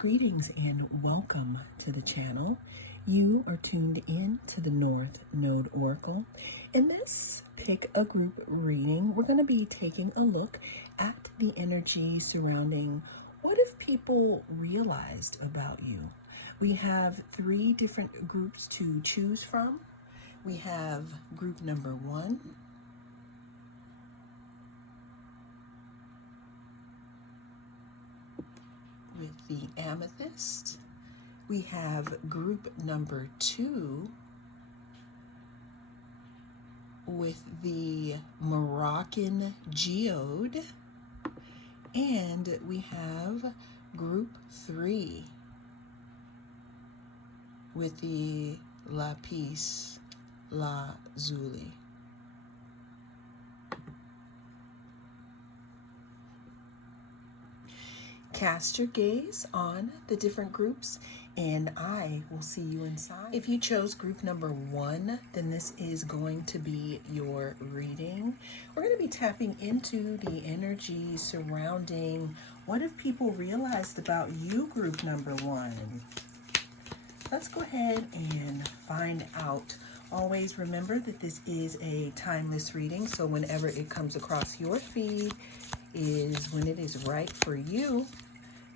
Greetings and welcome to the channel. You are tuned in to the North Node Oracle. In this pick a group reading, we're going to be taking a look at the energy surrounding what if people realized about you. We have three different groups to choose from. We have group number 1, with the amethyst. We have group number 2 with the Moroccan geode. And we have group 3 with the lapis lazuli. Cast your gaze on the different groups and I will see you inside. If you chose group number 1, then this is going to be your reading. We're going to be tapping into the energy surrounding what if people realized about you, group number 1. Let's go ahead and find out. Always remember that this is a timeless reading, so whenever it comes across your feed is when it is right for you.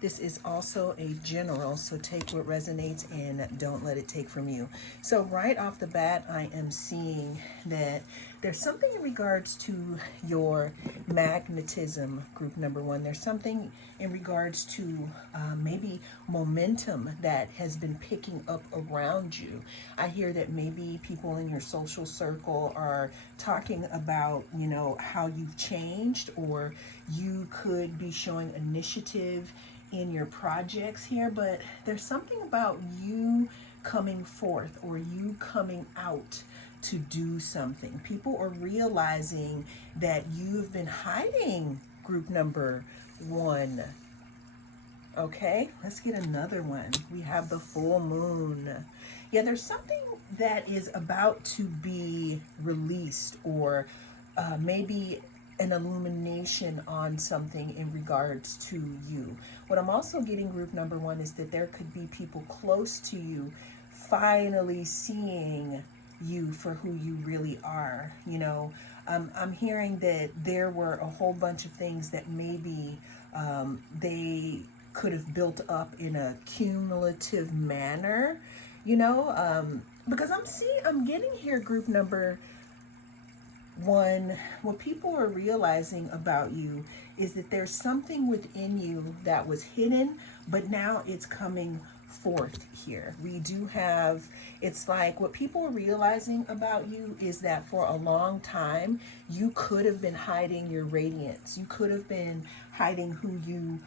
This is also a general, so take what resonates and don't let it take from you. So right off the bat, I am seeing that there's something in regards to your magnetism, group number 1. There's something in regards to maybe momentum that has been picking up around you. I hear that maybe people in your social circle are talking about, how you've changed, or you could be showing initiative in your projects here, but there's something about you coming forth or you coming out to do something. People are realizing that you've been hiding, group number 1. Okay, let's get another one. We have the full moon. Yeah, there's something that is about to be released, or maybe an illumination on something in regards to you. What I'm also getting, group number 1, is that there could be people close to you finally seeing you for who you really are. I'm hearing that there were a whole bunch of things that maybe they could have built up in a cumulative manner, because I'm getting here, group number 1, what people are realizing about you is that there's something within you that was hidden, but now it's coming forth here. We do have, it's like what people are realizing about you is that for a long time, you could have been hiding your radiance. You could have been hiding who you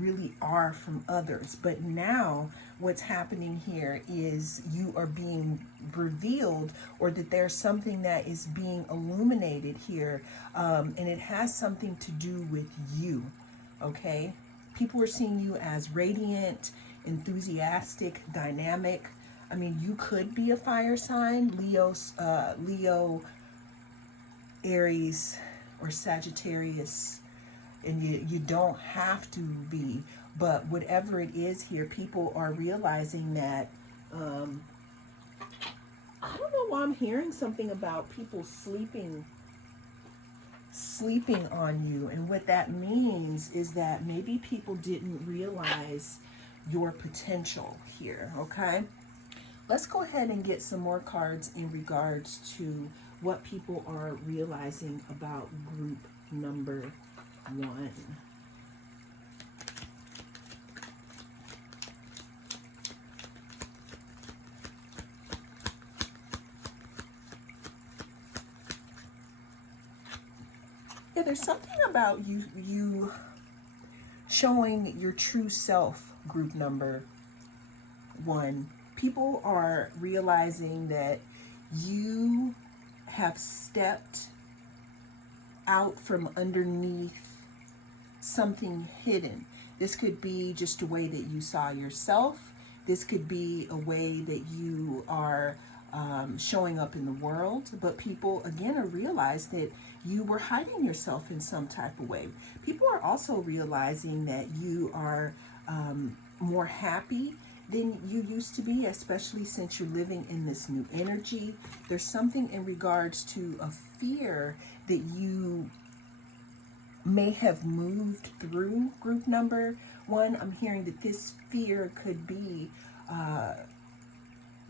really are from others. But now what's happening here is you are being revealed, or that there's something that is being illuminated here, and it has something to do with you. Okay, people are seeing you as radiant, enthusiastic, dynamic. I mean, you could be a fire sign, Leo, Aries, or Sagittarius, and you don't have to be, but whatever it is here, people are realizing that, I don't know why I'm hearing something about people sleeping on you. And what that means is that maybe people didn't realize your potential here. Okay, let's go ahead and get some more cards in regards to what people are realizing about group number 1. Yeah, there's something about you showing your true self, group number 1. People are realizing that you have stepped out from underneath something hidden. This could be just a way that you saw yourself. This could be a way that you are showing up in the world. But people, again, are realize that you were hiding yourself in some type of way. People are also realizing that you are more happy than you used to be, especially since you're living in this new energy. There's something in regards to a fear that you may have moved through, group number one. I'm hearing that this fear could be,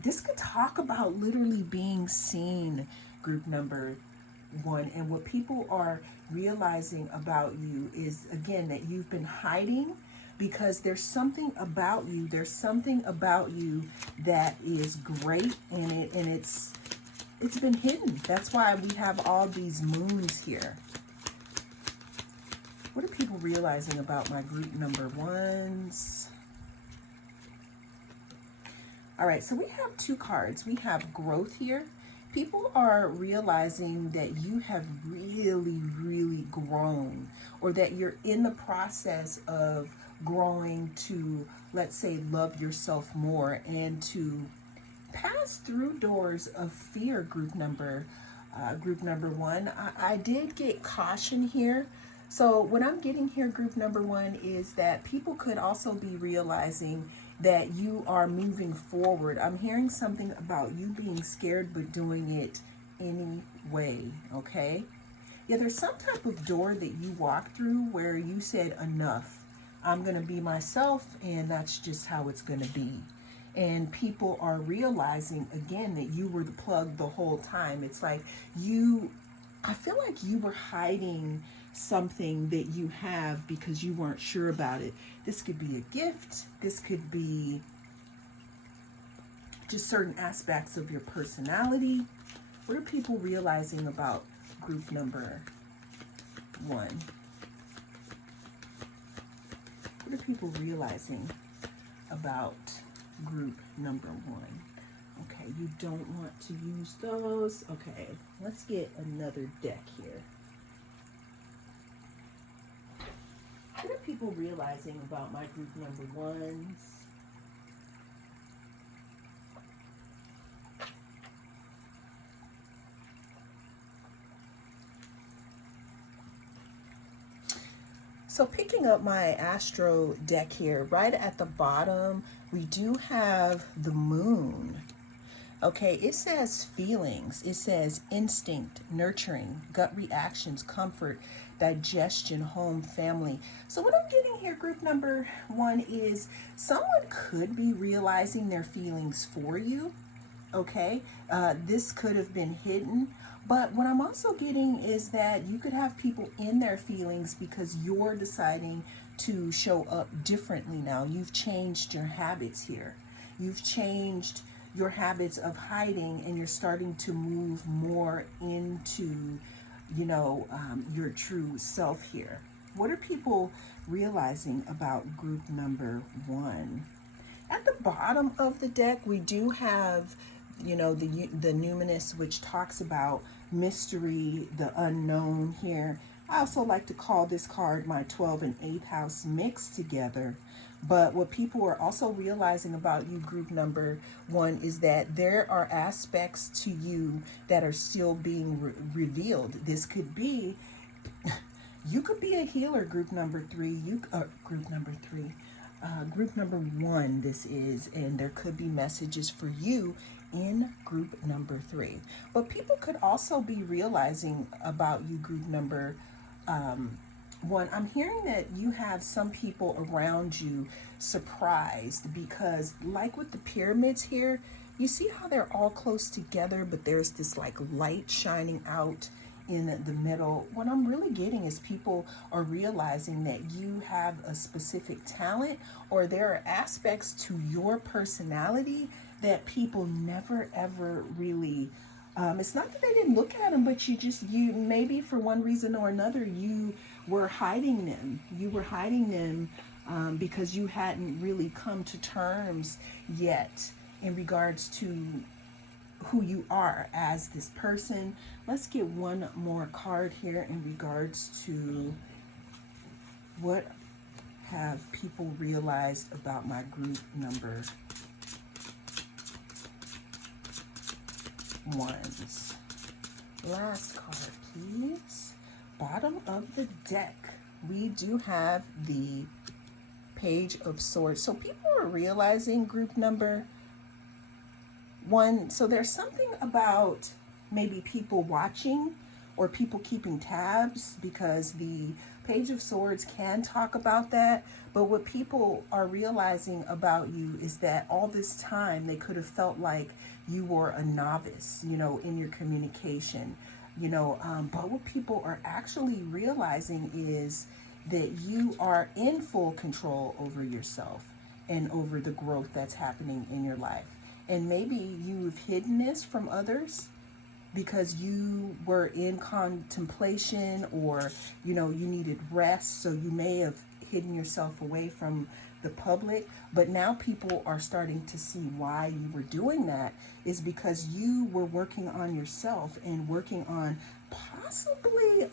this could talk about literally being seen, group number one. And what people are realizing about you is, again, that you've been hiding because there's something about you. There's something about you that is great, and it's been hidden. That's why we have all these moons here. What are people realizing about my group number ones? All right, so we have two cards. We have growth here. People are realizing that you have really, really grown, or that you're in the process of growing to, let's say, love yourself more and to pass through doors of fear, group number one. I did get caution here. So what I'm getting here, group number one, is that people could also be realizing that you are moving forward. I'm hearing something about you being scared but doing it anyway, okay? Yeah, there's some type of door that you walked through where you said, enough. I'm going to be myself, and that's just how it's going to be. And people are realizing, again, that you were the plug the whole time. It's like I feel like you were hiding something that you have because you weren't sure about it. This could be a gift. This could be just certain aspects of your personality. What are people realizing about group number one? What are people realizing about group number one? Okay, you don't want to use those. Okay, let's get another deck here. What are people realizing about my group number ones? So picking up my astro deck here, right at the bottom, we do have the moon. Okay, it says feelings, it says instinct, nurturing, gut reactions, comfort, digestion, home, family. So what I'm getting here, group number one, is someone could be realizing their feelings for you. Okay, this could have been hidden. But what I'm also getting is that you could have people in their feelings because you're deciding to show up differently now. You've changed your habits here. You've changed your habits of hiding, and you're starting to move more into, your true self here. What are people realizing about group number one? At the bottom of the deck, we do have the numinous, which talks about mystery, the unknown here. I also like to call this card my 12th and 8th house mixed together. But what people are also realizing about you, group number one, is that there are aspects to you that are still being revealed. This could be, you could be a healer, group number three. Group number one, this is, and there could be messages for you in group number three. But people could also be realizing about you, group number one. I'm hearing that you have some people around you surprised because, like with the pyramids here, you see how they're all close together, but there's this like light shining out in the middle. What I'm really getting is people are realizing that you have a specific talent, or there are aspects to your personality that people never ever really, it's not that they didn't look at them, but you maybe for one reason or another, you were hiding them. Because you hadn't really come to terms yet in regards to who you are as this person. Let's get one more card here in regards to what have people realized about my group number ones. Last card, please. Bottom of the deck, we do have the Page of Swords. So people are realizing group number one. So there's something about maybe people watching or people keeping tabs, because the Page of Swords can talk about that. But what people are realizing about you is that all this time they could have felt like you were a novice, in your communication, but what people are actually realizing is that you are in full control over yourself and over the growth that's happening in your life. And maybe you've hidden this from others because you were in contemplation, or you needed rest, so you may have hidden yourself away from the public. But now people are starting to see why you were doing that is because you were working on yourself and working on possibly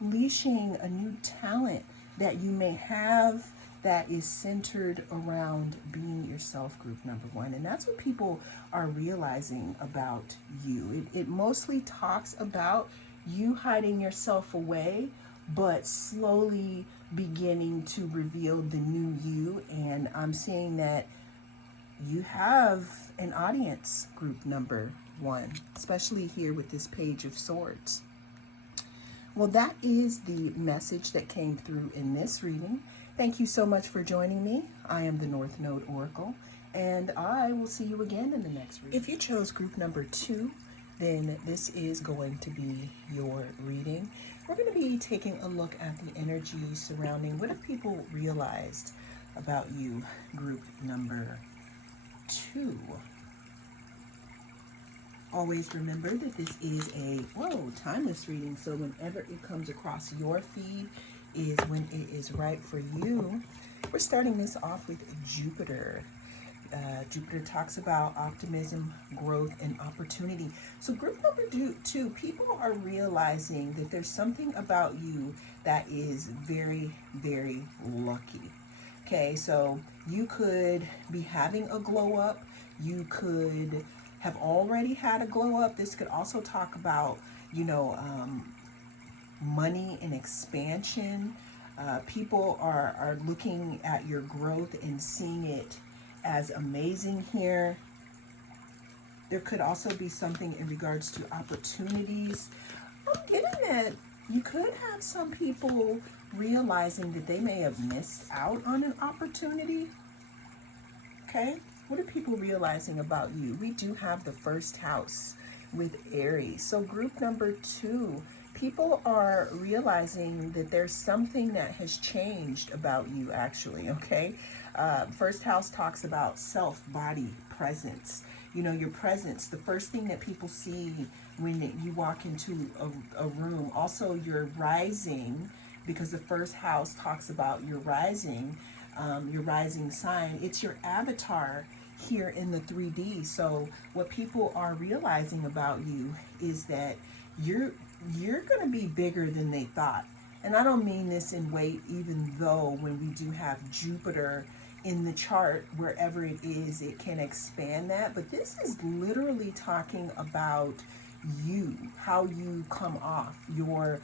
unleashing a new talent that you may have that is centered around being yourself, group number one. And that's what people are realizing about you. It mostly talks about you hiding yourself away, but slowly beginning to reveal the new you. And I'm seeing that you have an audience, group number one, especially here with this Page of Swords. Well, that is the message that came through in this reading. Thank you so much for joining me. I am the North Node Oracle, and I will see you again in the next reading. If you chose group number two, then this is going to be your reading. We're going to be taking a look at the energy surrounding what have people realized about you, group number two. Always remember that this is a timeless reading, so whenever it comes across your feed is when it is right for you. We're starting this off with Jupiter. Jupiter talks about optimism, growth, and opportunity. So group number two, people are realizing that there's something about you that is very, very lucky. Okay, so you could be having a glow up. You could have already had a glow up. This could also talk about, money and expansion. People are looking at your growth and seeing it as amazing here. There could also be something in regards to opportunities. I'm getting that you could have some people realizing that they may have missed out on an opportunity. Okay, what are people realizing about you? We do have the first house with Aries. So group number two, people are realizing that there's something that has changed about you, actually, okay? First house talks about self, body, presence. Your presence, the first thing that people see when you walk into a room. Also, your rising, because the first house talks about your rising sign. It's your avatar here in the 3D. So what people are realizing about you is that you're going to be bigger than they thought. And I don't mean this in weight, even though when we do have Jupiter in the chart, wherever it is, it can expand that. But this is literally talking about you, how you come off, your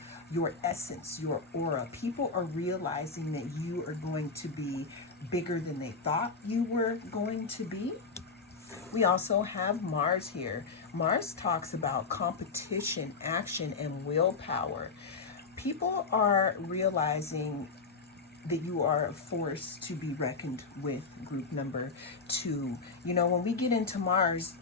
essence, your aura. People are realizing that you are going to be bigger than they thought you were going to be. We also have Mars here. Mars talks about competition, action, and willpower. People are realizing that you are a force to be reckoned with, group number two. When we get into Mars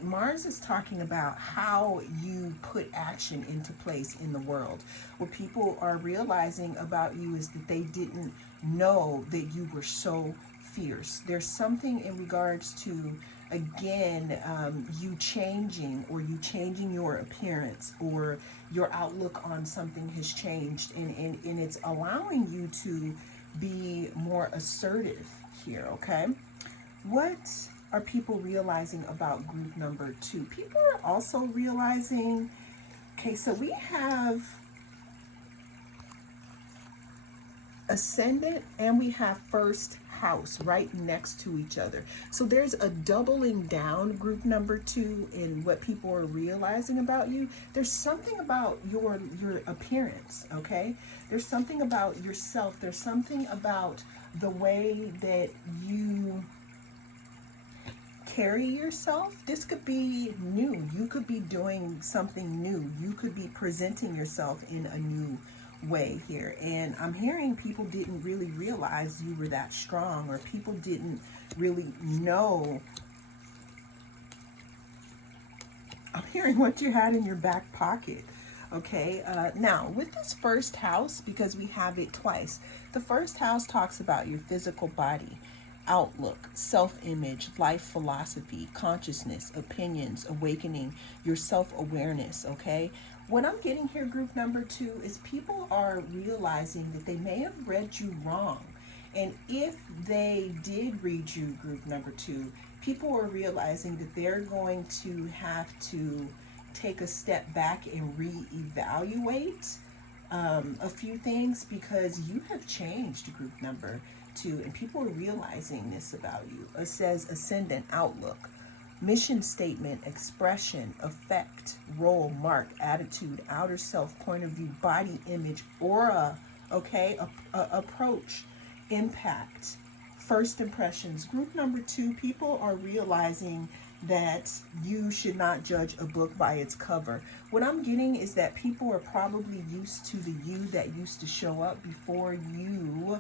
is talking about how you put action into place in the world. What people are realizing about you is that they didn't know that you were so fierce. There's something in regards to, again, you changing your appearance, or your outlook on something has changed, and it's allowing you to be more assertive here, okay? What are people realizing about group number two? People are also realizing, okay, so we have ascendant and we have first house right next to each other. So there's a doubling down, group number 2, in what people are realizing about you. There's something about your appearance, okay? There's something about yourself. There's something about the way that you carry yourself. This could be new. You could be doing something new. You could be presenting yourself in a new way here. And I'm hearing people didn't really realize you were that strong, or people didn't really know. I'm hearing what you had in your back pocket. Okay, now with this first house, because we have it twice, the first house talks about your physical body, outlook, self-image, life philosophy, consciousness, opinions, awakening, your self-awareness, okay? What I'm getting here, group number 2, is people are realizing that they may have read you wrong. And if they did read you, group number 2, people are realizing that they're going to have to take a step back and reevaluate a few things, because you have changed, group number 2, and people are realizing this about you. It says ascendant, outlook, mission statement, expression, effect, role, mark, attitude, outer self, point of view, body image, aura, okay, approach, impact, first impressions. Group number 2, people are realizing that you should not judge a book by its cover. What I'm getting is that people are probably used to the you that used to show up before you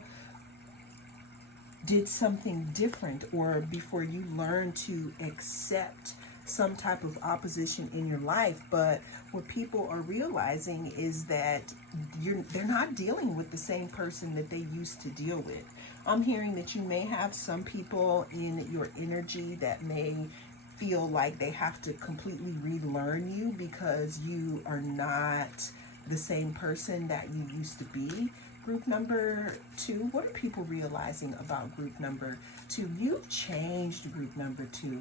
did something different, or before you learned to accept some type of opposition in your life. But what people are realizing is that they're not dealing with the same person that they used to deal with. I'm hearing that you may have some people in your energy that may feel like they have to completely relearn you, because you are not the same person that you used to be. Group number 2, what are people realizing about group number 2? You've changed, group number 2.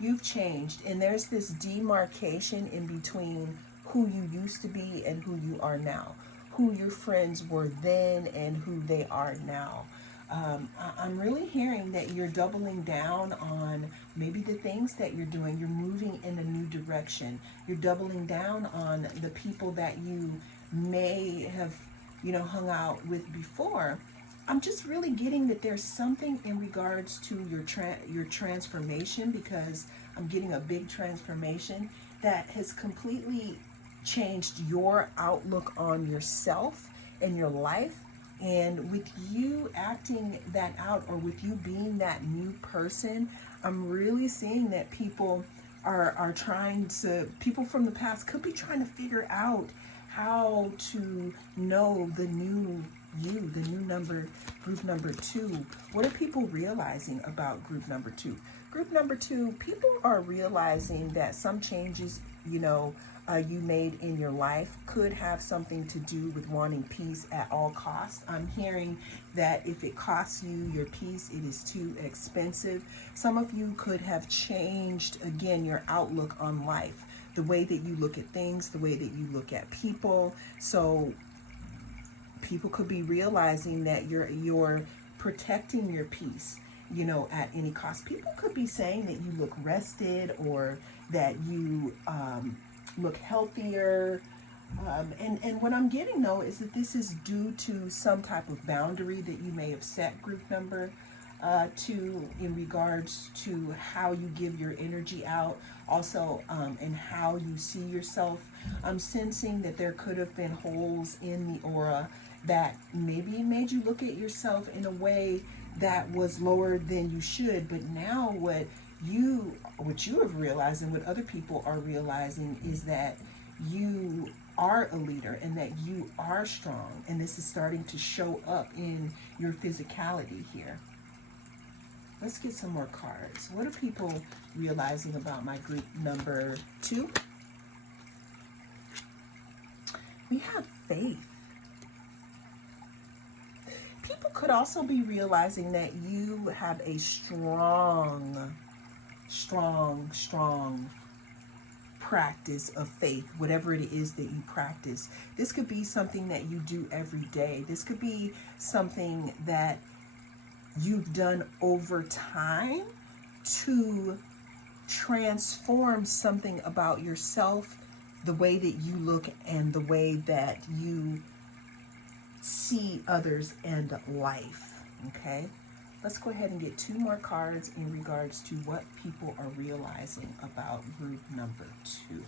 You've changed, and there's this demarcation in between who you used to be and who you are now, who your friends were then and who they are now. I'm really hearing that you're doubling down on maybe the things that you're doing. You're moving in a new direction. You're doubling down on the people that you may have, hung out with before. I'm just really getting that there's something in regards to your transformation, because I'm getting a big transformation that has completely changed your outlook on yourself and your life. And with you acting that out, or with you being that new person, I'm really seeing that people are trying to, people from the past could be trying to figure out how to know the new you, the new group number 2. What are people realizing about group number 2? Group number 2, people are realizing that some changes, you made in your life could have something to do with wanting peace at all costs. I'm hearing that if it costs you your peace, it is too expensive. Some of you could have changed, again, your outlook on life, the way that you look at things, the way that you look at people. So people could be realizing that you're protecting your peace, at any cost. People could be saying that you look rested, or that you look healthier. And what I'm getting, though, is that this is due to some type of boundary that you may have set, group number 2, in regards to how you give your energy out, also and how you see yourself. I'm sensing that there could have been holes in the aura that maybe made you look at yourself in a way that was lower than you should. But now what you have realized, and what other people are realizing, is that you are a leader and that you are strong, and this is starting to show up in your physicality here. Let's get some more cards. What are people realizing about my group number 2? We have faith. People could also be realizing that you have a strong practice of faith, whatever it is that you practice. This could be something that you do every day. This could be something that you've done over time to transform something about yourself, the way that you look and the way that you see others and life. Okay, let's go ahead and get two more cards in regards to what people are realizing about group number 2.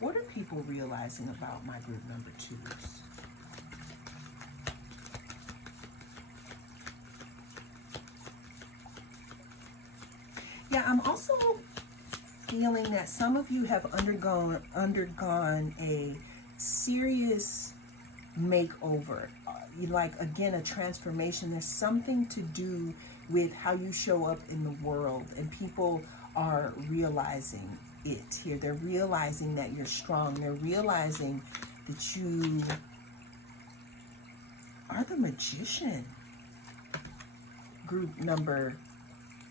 What are people realizing about my group number 2s? Yeah, I'm also feeling that some of you have undergone a serious makeover, like again a transformation. There's something to do with how you show up in the world, and people are realizing it here. They're realizing that you're strong. They're realizing that you are the magician. Group number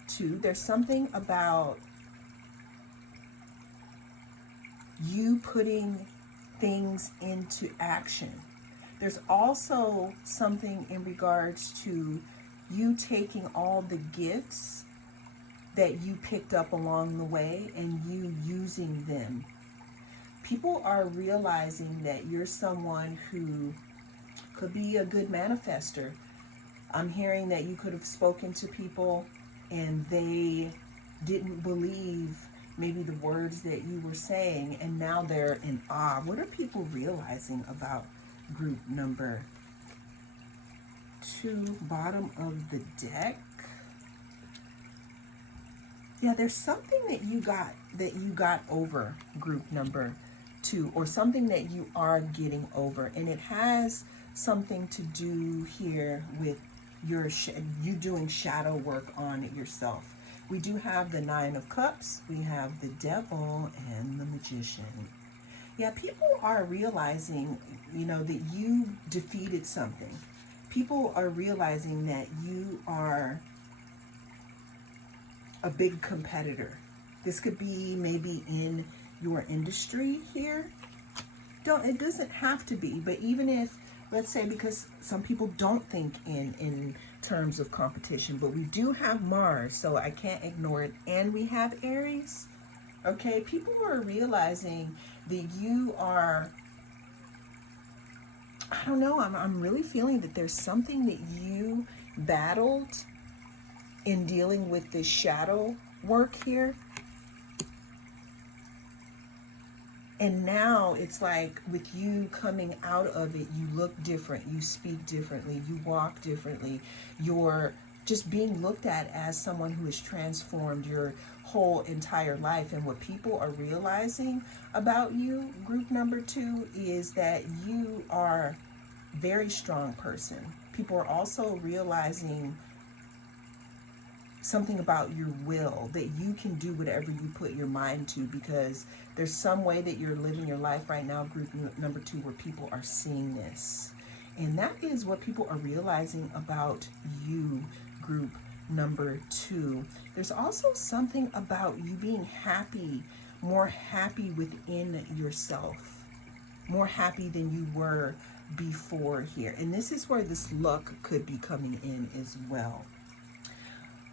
2, there's something about you putting things into action. There's also something in regards to you taking all the gifts that you picked up along the way and you using them. People are realizing that you're someone who could be a good manifester. I'm hearing that you could have spoken to people and they didn't believe maybe the words that you were saying, and now they're in awe. What are people realizing about group number 2, bottom of the deck? Yeah, there's something that you got over, group number 2, or something that you are getting over, and it has something to do here with you doing shadow work on yourself. We do have the 9 of Cups, we have the Devil, and the Magician. Yeah, people are realizing, that you defeated something. People are realizing that you are a big competitor. This could be maybe in your industry here. It doesn't have to be, but even if, let's say, because some people don't think in terms of competition, but we do have Mars, so I can't ignore it, and we have Aries. Okay, people are realizing that you are, I don't know, I'm really feeling that there's something that you battled in dealing with this shadow work here. And now it's like with you coming out of it, you look different, you speak differently, you walk differently. You're just being looked at as someone who has transformed your whole entire life. And what people are realizing about you, group number 2, is that you are a very strong person. People are also realizing something about your will, that you can do whatever you put your mind to, because there's some way that you're living your life right now, group number 2, where people are seeing this. And that is what people are realizing about you, group number 2. There's also something about you being happy, more happy within yourself, more happy than you were before here. And this is where this luck could be coming in as well.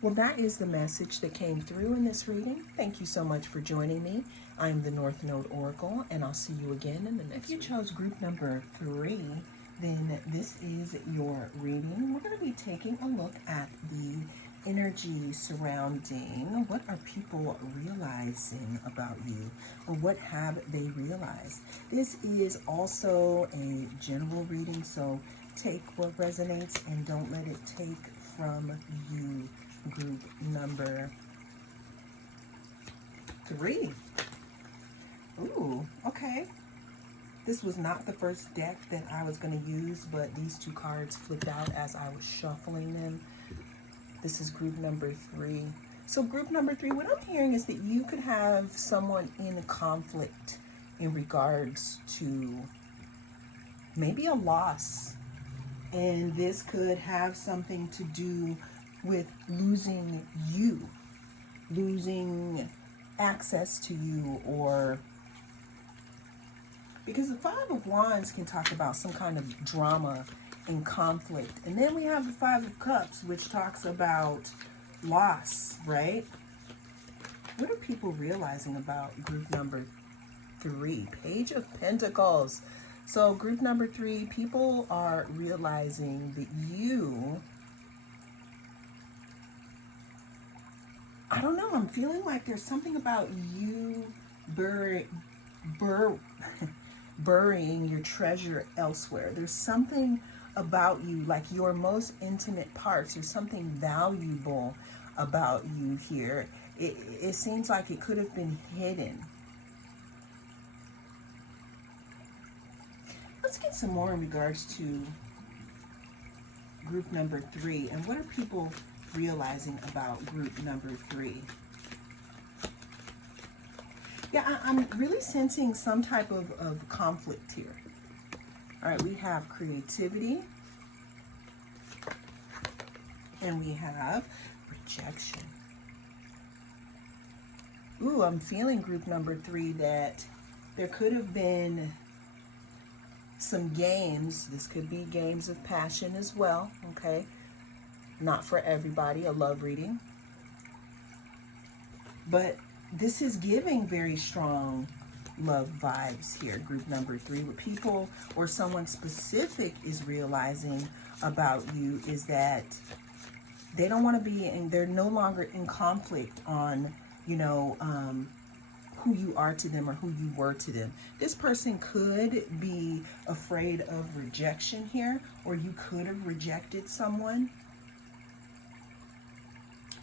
Well, that is the message that came through in this reading. Thank you so much for joining me. I'm the North Node Oracle, and I'll see you again in the next. If you chose group number 3, then this is your reading. We're going to be taking a look at the energy surrounding what are people realizing about you, or what have they realized. This is also a general reading, so take what resonates and don't let it take from you. Group number 3. Ooh, okay. This was not the first deck that I was going to use, but these 2 cards flipped out as I was shuffling them. This is group number 3. So group number 3, what I'm hearing is that you could have someone in conflict in regards to maybe a loss. And this could have something to do with losing you, losing access to you, or Because the Five of Wands can talk about some kind of drama and conflict. And then we have the Five of Cups, which talks about loss, right? What are people realizing about group number 3? Page of Pentacles. So group number 3, people are realizing that you, I don't know, I'm feeling like there's something about you burying your treasure elsewhere. There's something about you, like your most intimate parts. There's something valuable about you here. It seems like it could have been hidden. Let's get some more in regards to group number 3. And what are people realizing about group number 3? Yeah, I'm really sensing some type of conflict here. All right, we have creativity. And we have rejection. Ooh, I'm feeling group number 3 that there could have been some games. This could be games of passion as well, okay? Not for everybody, a love reading. But this is giving very strong love vibes here, group number 3. What people or someone specific is realizing about you is that they don't want to be, and they're no longer in conflict on, you know, who you are to them or who you were to them. This person could be afraid of rejection here, or you could have rejected someone.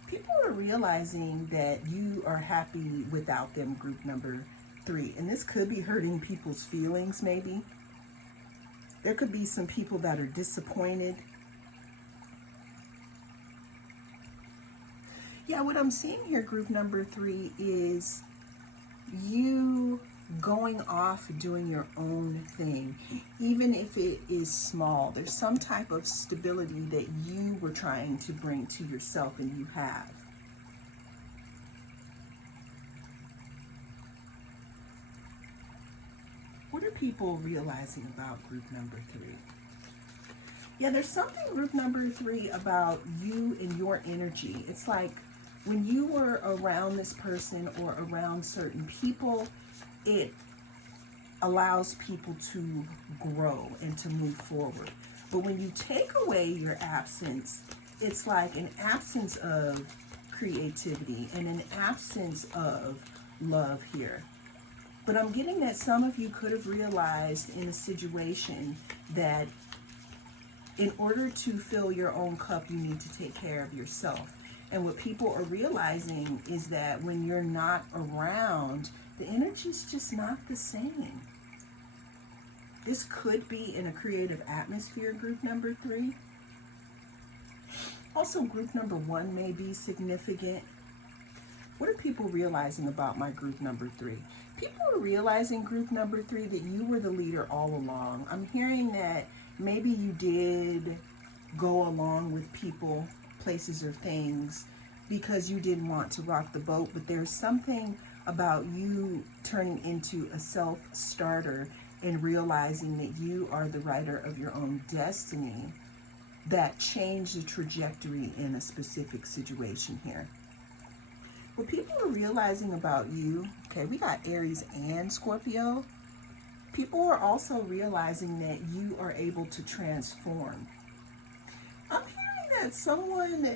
People are realizing that you are happy without them, group number 3. And this could be hurting people's feelings, maybe. There could be some people that are disappointed. Yeah, what I'm seeing here, group number 3, is you going off doing your own thing, even if it is small. There's some type of stability that you were trying to bring to yourself and you have. What are people realizing about group number 3? Yeah, there's something, group number 3, about you and your energy. It's like when you were around this person or around certain people, it allows people to grow and to move forward. But when you take away your absence, it's like an absence of creativity and an absence of love here. But I'm getting that some of you could have realized in a situation that in order to fill your own cup, you need to take care of yourself. And what people are realizing is that when you're not around, the energy's just not the same. This could be in a creative atmosphere, group number 3. Also, group number 1 may be significant. What are people realizing about my group number 3? People are realizing, group number 3, that you were the leader all along. I'm hearing that maybe you did go along with people, places, or things because you didn't want to rock the boat, but there's something about you turning into a self-starter and realizing that you are the writer of your own destiny that changed the trajectory in a specific situation here. What people are realizing about you, okay, we got Aries and Scorpio. People are also realizing that you are able to transform. I'm hearing that someone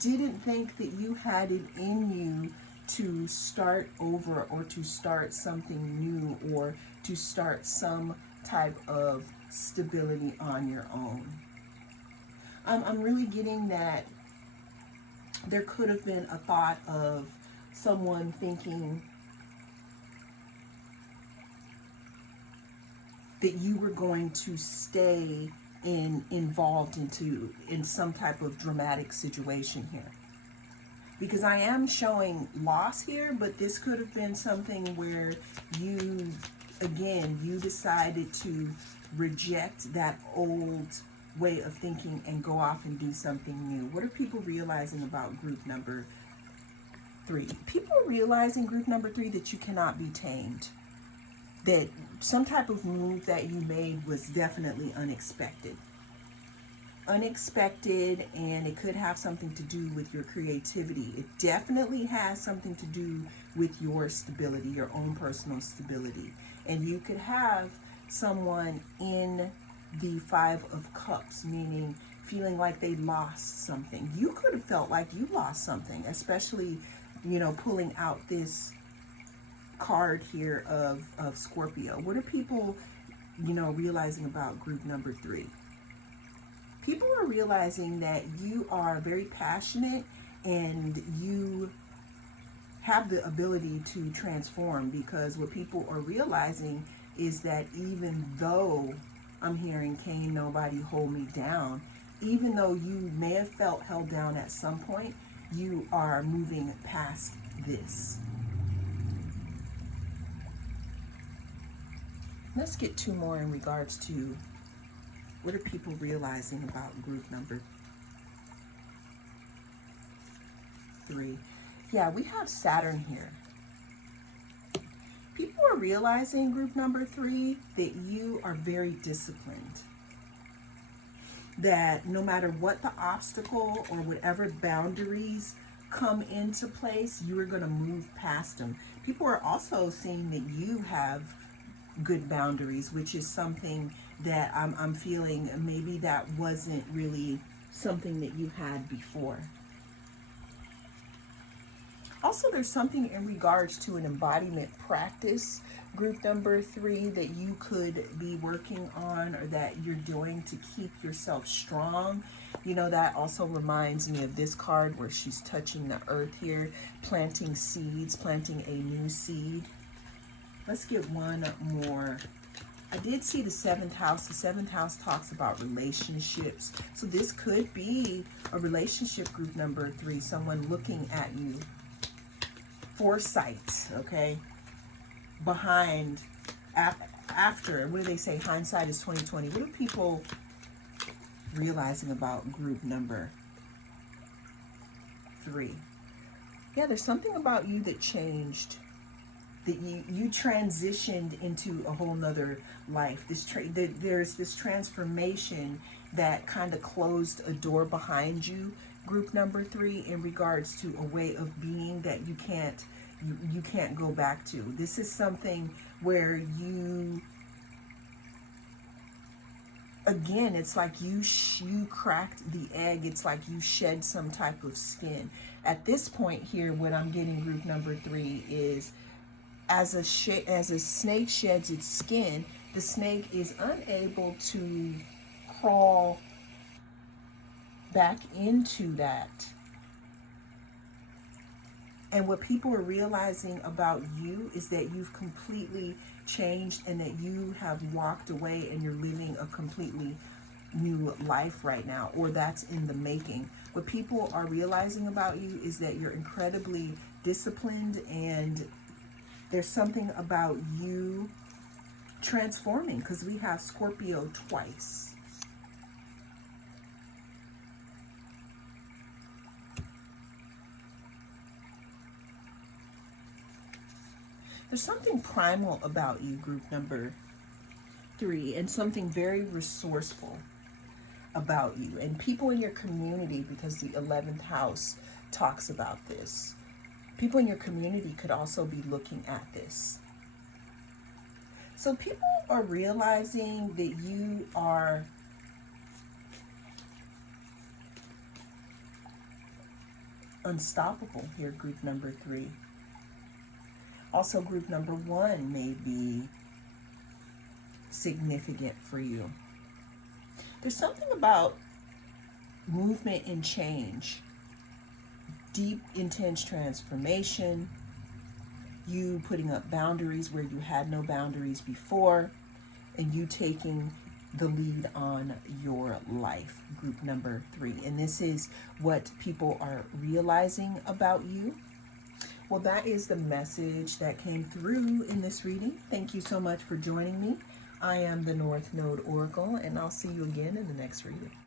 didn't think that you had it in you to start over or to start something new or to start some type of stability on your own. I'm really getting that there could have been a thought of someone thinking that you were going to stay involved in some type of dramatic situation here. Because I am showing loss here, but this could have been something where you, again, you decided to reject that old way of thinking and go off and do something new. What are people realizing about group number 3? People are realizing, group number 3, that you cannot be tamed. that some type of move that you made was definitely unexpected. Unexpected, and it could have something to do with your creativity. It definitely has something to do with your stability, your own personal stability. And you could have someone in the Five of Cups, meaning feeling like they lost something. You could have felt like you lost something, especially, pulling out this card here of Scorpio. What are people, realizing about group number 3? People are realizing that you are very passionate and you have the ability to transform, because what people are realizing is that even though I'm hearing, "Can't nobody hold me down," even though you may have felt held down at some point, you are moving past this. Let's get 2 more in regards to what are people realizing about group number 3. Yeah, we have Saturn here. People are realizing, group number 3, that you are very disciplined. That no matter what the obstacle or whatever boundaries come into place, you are going to move past them. People are also seeing that you have good boundaries, which is something that I'm feeling maybe that wasn't really something that you had before. Also, there's something in regards to an embodiment practice, group number 3, that you could be working on or that you're doing to keep yourself strong. That also reminds me of this card where she's touching the earth here, planting seeds, planting a new seed. Let's get one more. I did see the 7th house. The 7th house talks about relationships. So this could be a relationship, group number 3, someone looking at you. Foresight, okay? Behind, after, what do they say? Hindsight is 2020. What are people realizing about group number 3? Yeah, there's something about you that changed, that you transitioned into a whole nother life. There's this transformation that kind of closed a door behind you, group number 3, in regards to a way of being that you can't go back to. This is something where again, it's like you cracked the egg. It's like you shed some type of skin. At this point here, what I'm getting, group number 3, is as a snake sheds its skin, the snake is unable to crawl back into that. And what people are realizing about you is that you've completely changed and that you have walked away and you're living a completely new life right now, or that's in the making. What people are realizing about you is that you're incredibly disciplined, and there's something about you transforming, because we have Scorpio twice. There's something primal about you, group number 3, and something very resourceful about you. And people in your community, because the 11th house talks about this, people in your community could also be looking at this. So people are realizing that you are unstoppable here, group number 3. Also, group number 1 may be significant for you. There's something about movement and change, deep, intense transformation, you putting up boundaries where you had no boundaries before, and you taking the lead on your life, group number 3. And this is what people are realizing about you. Well, that is the message that came through in this reading. Thank you so much for joining me. I am the North Node Oracle, and I'll see you again in the next reading.